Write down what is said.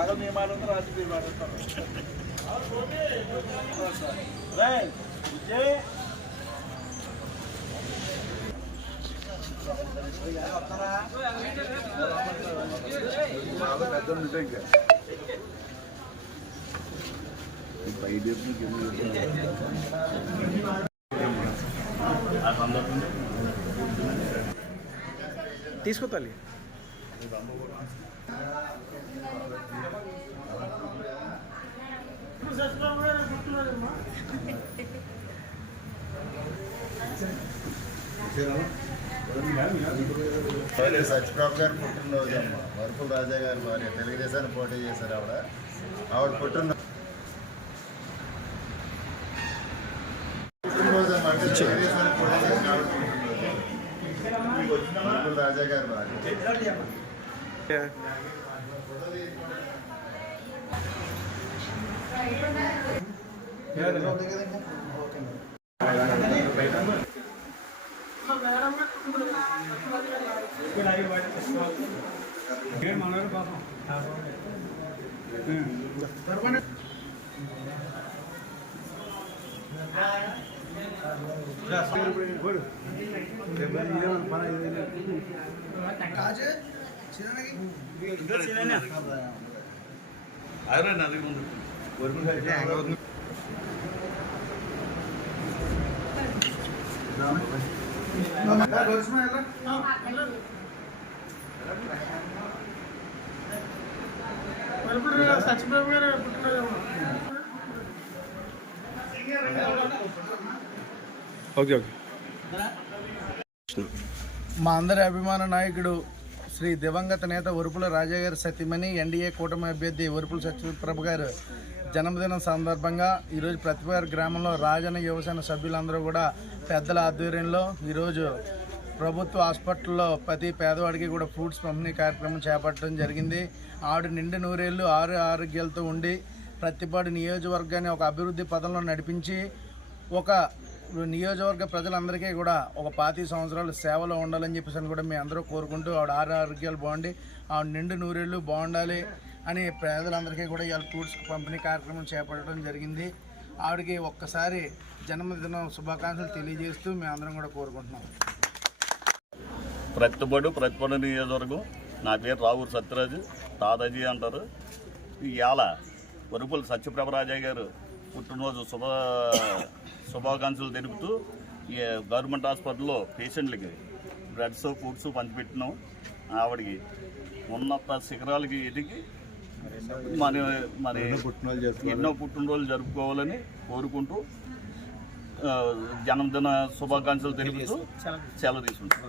సగం నియమాలు ఉంది రాజు మీరు మాట్లాడతారు తీసుకొత్తాలి సత్యప్రభ గారు పుట్టినరోజు అమ్మ వరకుల రాజా గారు భార్య తెలుగుదేశాన్ని పోటీ చేశారు ఆవిడ పుట్టినరోజు అమ్మ అంటే తెలుగుదేశాన్ని పోటీ చేసిన ఆవిడ పుట్టినరోజు వరకుల రాజా గారు భార్య ఓకే ఓకే మా అందరి అభిమాన నాయకుడు శ్రీ దివంగత నేత వరుపుల రాజా గారి సతీమణి ఎన్డీఏ కూటమి అభ్యర్థి వరుపుల సత్యప్రభ గారు జన్మదినం సందర్భంగా ఈరోజు ప్రతిపారు గ్రామంలో రాజన్న యువసేన సభ్యులందరూ కూడా పెద్దల ఆధ్వర్యంలో ఈరోజు ప్రభుత్వ హాస్పిటల్లో ప్రతి పేదవాడికి కూడా ఫ్రూట్స్ పంపిణీ కార్యక్రమం చేపట్టడం జరిగింది. ఆవిడ నిండు నూరేళ్లు ఆరోగ్యాలతో ఉండి ప్రతిపాడు నియోజకవర్గాన్ని ఒక అభివృద్ధి పదంలో నడిపించి ఒక నియోజకవర్గ ప్రజలందరికీ కూడా ఒక 25 సంవత్సరాలు సేవలో ఉండాలని చెప్పేసి కూడా మేము అందరూ కోరుకుంటూ ఆవిడ ఆరోగ్యాలు బాగుండి ఆవిడ నిండు నూరేళ్ళు బాగుండాలి అని పేదలందరికీ కూడా ఇవాళ ఫ్రూట్స్ పంపిణీ కార్యక్రమం చేపట్టడం జరిగింది. ఆవిడకి ఒక్కసారి జన్మదిన శుభాకాంక్షలు తెలియజేస్తూ మేము అందరం కూడా కోరుకుంటున్నాం. ప్రతిపాడు నియోజకవర్గం. నా పేరు రావూరు సత్యరాజు, దాదాజీ అంటారు. ఇవాళ వరుపుల సత్యప్రభ రాజా గారు పుట్టినరోజు శుభాకాంక్షలు తెలుపుతూ గవర్నమెంట్ హాస్పిటల్లో పేషెంట్లకి బ్రెడ్స్ ఫ్రూట్స్ పంచిపెట్టినాం. ఆవిడకి ఉన్నత శిఖరాలకి ఎదిగి మరి ఎన్నో పుట్టినరోజులు జరుపుకోవాలని కోరుకుంటూ జన్మదిన శుభాకాంక్షలు తెలుపుతూ సెలవు తీసుకుంటాం.